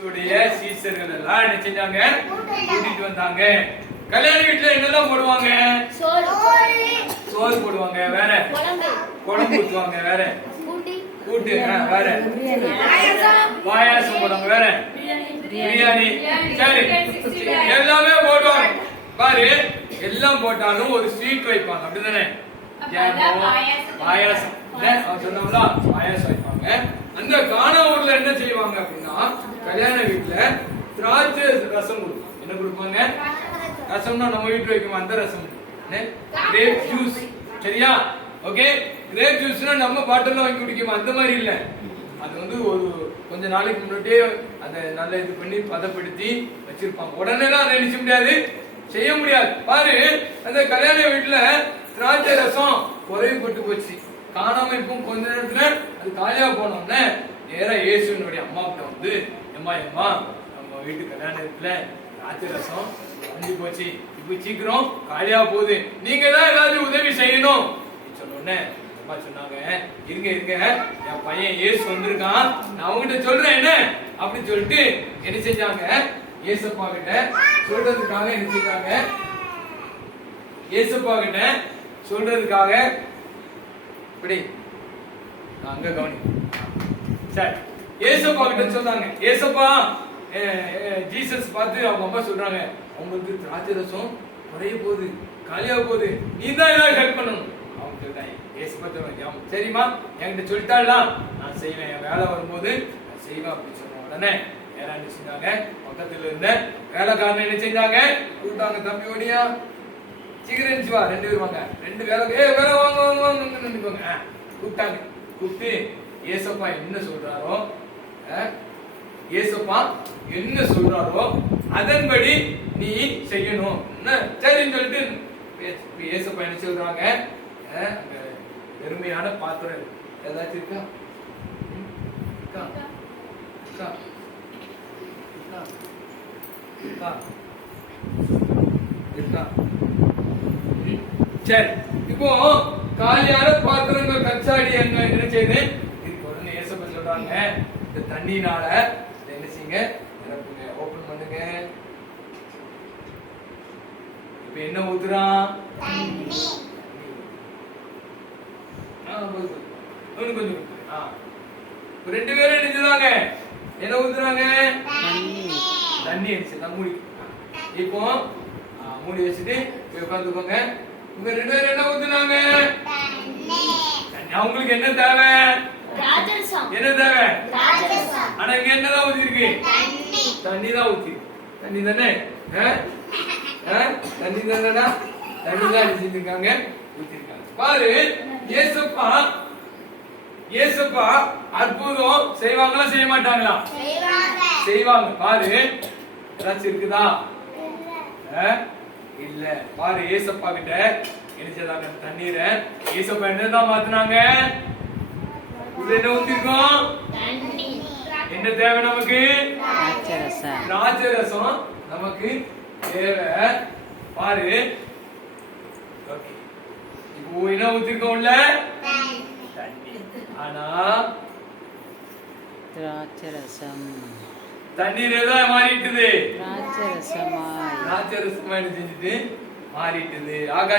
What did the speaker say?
உடைய சீசர்கள் எல்லாம் என்ன செஞ்சாங்க? கூட்டிட்டு வந்தாங்க. கல்யாண வீட்டுல என்னெல்லாம் போடுவாங்க? சோறு. சோறு போடுவாங்க வேற. குழம்பு. குழம்பு ஊத்துவாங்க வேற. கூட்டி. வேற. பாயாசம். போடுவாங்க வேற. பிரியாணி. சரி. எல்லாமே போடுவாங்க பாரு எல்லாம் போட்டாலும் ஒரு ஸ்வீட் வைப்பாங்க அப்படிதானே? பாயாசம். சொன்னோம்ல பாயாசம் வைப்பாங்க. அந்த கானா ஊர்ல என்ன செய்வாங்க அப்படின்னா கல்யாண வீட்டுல திராட்சை ரசம் கொடுப்பாங்க. என்ன கொடுப்பாங்க? ரசம்னா நம்ம வீட்டுல வைக்கும்? அந்த ரசம். கிரேப் ஜூஸ் சரியா? ஓகே கிரேப் ஜூஸ்னா நம்ம பாட்டில் வாங்கி குடிக்கும்? அந்த மாதிரி இல்ல. அது வந்து ஒரு கொஞ்ச நாளைக்கு முன்னாடியே அதை நல்லா இது பண்ணி பதப்படுத்தி வச்சிருப்பாங்க. உடனே அதை நினைச்ச முடியாது. செய்ய முடியாது. பாரு அந்த கல்யாண வீட்டுல திராட்சை ரசம் குறைவுபட்டு போச்சு. காணாம இருக்கும் கொஞ்ச நேரத்துல அது காலியா போனோம்னே நேரா இயேசுனுடைய அம்மா கிட்ட வந்து எம்மா எம்மா நம்ம வீட்டு கல்யாணத்துல திராட்சை ரசம் அழிஞ்சு போச்சு. இப்போ சீக்கிரம் காலியா போகுது. நீங்க தான் ஏதாவது உதவி செய்யணும். சொன்னோடனே அம்மா சொன்னாங்க இருங்க இருங்க. என் பையன் இயேசு வந்திருக்கான். நான் உங்ககிட்ட சொல்றேன் என்ன? அப்படின்னு சொல்லிட்டு என்ன செஞ்சாங்க? இயேசப்பா கிட்ட சொல்றதுக்காக என்ன செஞ்சாங்க? இயேசப்பா கிட்ட சொல்றதுக்காக இப்படி நான் அங்க கவனி சரி ஏசப்பா கிட்ட சொன்னாங்க. ஏசப்பா ஜீசஸ் பார்த்து அவங்க அம்மா சொல்றாங்க அவங்களுக்கு திராட்சை ரசம் குறைய போகுது காலியாக போகுது. நீ தான் ஏதாவது ஹெல்ப் பண்ணணும். அவங்க சொல்லிட்டாங்க ஏசப்பா சொல்றாங்க சரிம்மா என்கிட்ட சொல்லிட்டாலாம் நான் செய்வேன் என் வேலை வரும்போது நான் செய்வேன் அப்படின்னு சொன்ன உடனே வேற என்ன செஞ்சாங்க. பக்கத்துல இருந்த வேலைக்காரன் என்ன செஞ்சாங்க? கூப்பிட்டாங்க தம்பி ஓடியா சீக்கிரம் வா ரெண்டு பேர் வாங்க. ரெண்டு வேலை ஏ வேலை வாங்க வாங்க வாங்க வந்து நின்னுக்கோங்க கூப்பிட்டாங்க. கூப்பிட்டு ஏசப்பா என்ன சொல்றாரோ ஆ, ஏசப்பா என்ன சொல்றாரோ அதன்படி நீ செய்யணும். என்ன? சரின்னு சொல்லிட்டு ஏசப்பா என்ன சொல்றாங்க? ஆ, வெறுமையான பாத்திரம் ஏதாச்சும் இருக்கா? ம்? இருக்கா? இருக்கா? இருக்கா? இருக்கா? இருக்கா? சரி இப்போ காலியான பாத்திரங்கள் கச்சாடி என்ன என்ன செய்யுது இதுக்கு உடனே ஏசப்ப சொல்றாங்க. இந்த தண்ணினால என்ன செய்யுங்க? நிரப்புங்க. ஓபன் பண்ணுங்க. இப்போ என்ன ஊத்துறான் கொஞ்சம். இப்ப ரெண்டு பேரும் என்ன செய்றாங்க? என்ன ஊத்துறாங்க? தண்ணி. அடிச்சு மூடி. இப்போ மூடி வச்சுட்டு போய் உட்காந்துக்கோங்க உங்க ரெண்டு பேரும் என்ன ஊத்துனாங்க. அவங்களுக்கு என்ன தேவை? என்ன தேவை? ஆனா இங்க என்னதான் ஊத்தி இருக்கு தண்ணி. தான் ஊத்தி. தண்ணி தானே? தண்ணி தானடா தண்ணி தான் அடிச்சிருக்காங்க ஊத்திருக்காங்க. பாரு ஏசப்பா ஏசப்பா அற்புதம் செய்வாங்களா செய்ய மாட்டாங்களா? செய்வாங்க. பாரு ஏதாச்சும் இருக்குதா? இல்ல பாரு ஏசப்பா கிட்ட அந்த தண்ணீரை. ஏசப்பா என்னதான் மாத்துனாங்க? உள்ள என்ன ஊத்திருக்கோம்? என்ன தேவை நமக்கு? திராட்சரசம். திராட்சை ரசம் நமக்கு தேவை. பாரு. இப்போ என்ன ஊத்திருக்கோம்ல தண்ணி. ஆனா திராட்சரசம். தண்ணீர் ஏதாவது மாறிட்டுது என்ன செஞ்சுட்டு மாறிட்டுது. ஆகாட்டி